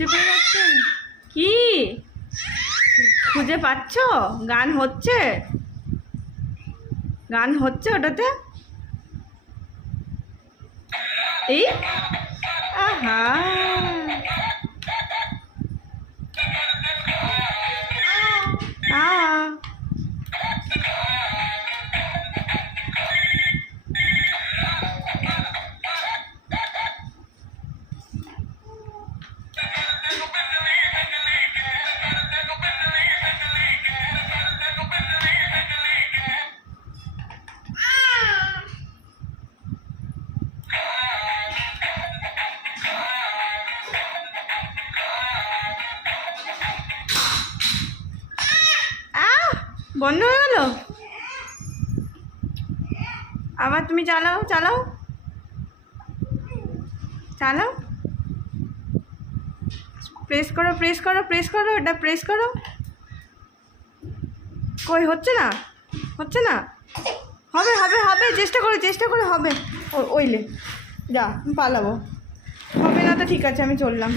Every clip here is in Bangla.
খুঁজে পেয়ে যাচ্ছে? কি খুঁজে পাচ্ছ? গান হচ্ছে, গান হচ্ছে ওটাতে? এই আহা, বন্ধ হয়ে গেল। আবার তুমি চালাও চালাও চালাও, প্রেস করো প্রেস করো প্রেস করো, এটা প্রেস করো। কই হচ্ছে না, হচ্ছে না। হবে হবে হবে, চেষ্টা করে হবে। ওইলে যা, পালাবো। হবে না তো ঠিক আছে, আমি চললাম।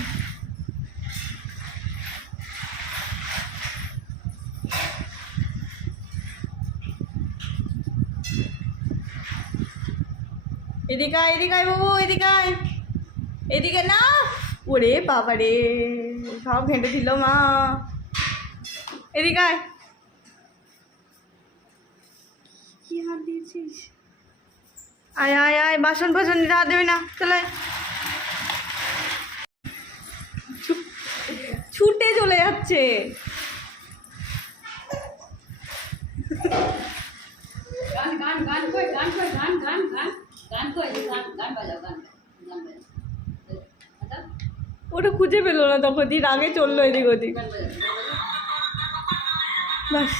এদিকে আয়, এদিকে আয় বাবু, এদিকে আয়, এদিকে না। ওরে বাবা রে, সব ঘেঁটে দিল মা। এদিকে আয়। কি হাত দিয়েছিস? আয় আয় আয়, বাসন ফাসন দিতে হাত দেবে না, চলে ছুটে চলে যাচ্ছে। ওটা খুঁজে পেলো না, তখন দিন আগে চললো এদিক ওদিক। বাস।